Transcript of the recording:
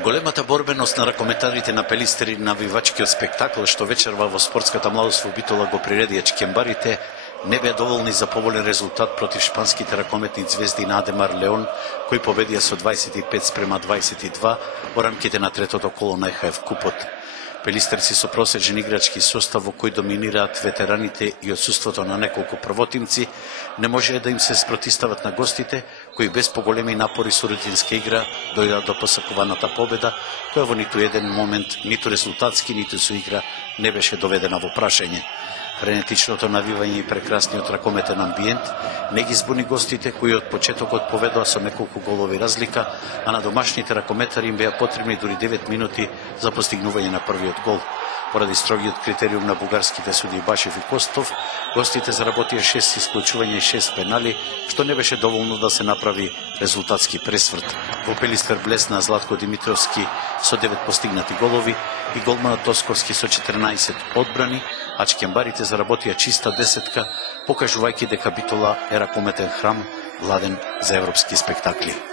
Големата борбеност на ракометарите на Пелистер и навивачкиот спектакл што вечерва во спортската младост во Битола го приреди Чкембарите не беа доволни за поболен резултат против шпанските ракометни звезди на Адемар Леон, кои победија со 25-22 во рамките на третото коло на ЕХФ купот. Пелистерци со просечен играчки состав во кој доминираат ветераните и отсуството на неколку првотимци, не можеа да им се спротистават на гостите, кои без поголеми напори со рутинска игра дојдат до посакуваната победа, која во ниту еден момент, ниту резултатски, ниту со игра, не беше доведена во прашање. Френетичното навивање и прекрасниот ракометен амбиент не ги збуни гостите, кои од почетокот поведоа со неколку голови разлика, а на домашните ракометари им беа потребни дури 9 минути за постигнување на првиот гол. Поради строгиот критериум на бугарските суди Башев и Костов, гостите заработија 6 исклучувања и 6 пенали, што не беше доволно да се направи резултатски пресврт. Во Пелистер блесна Златко Димитровски со 9 постигнати голови и голманот Тосковски со 14 одбрани, а Чкембарите заработија чиста десетка, покажувајќи дека Битола е ракометен храм, владен за европски спектакли.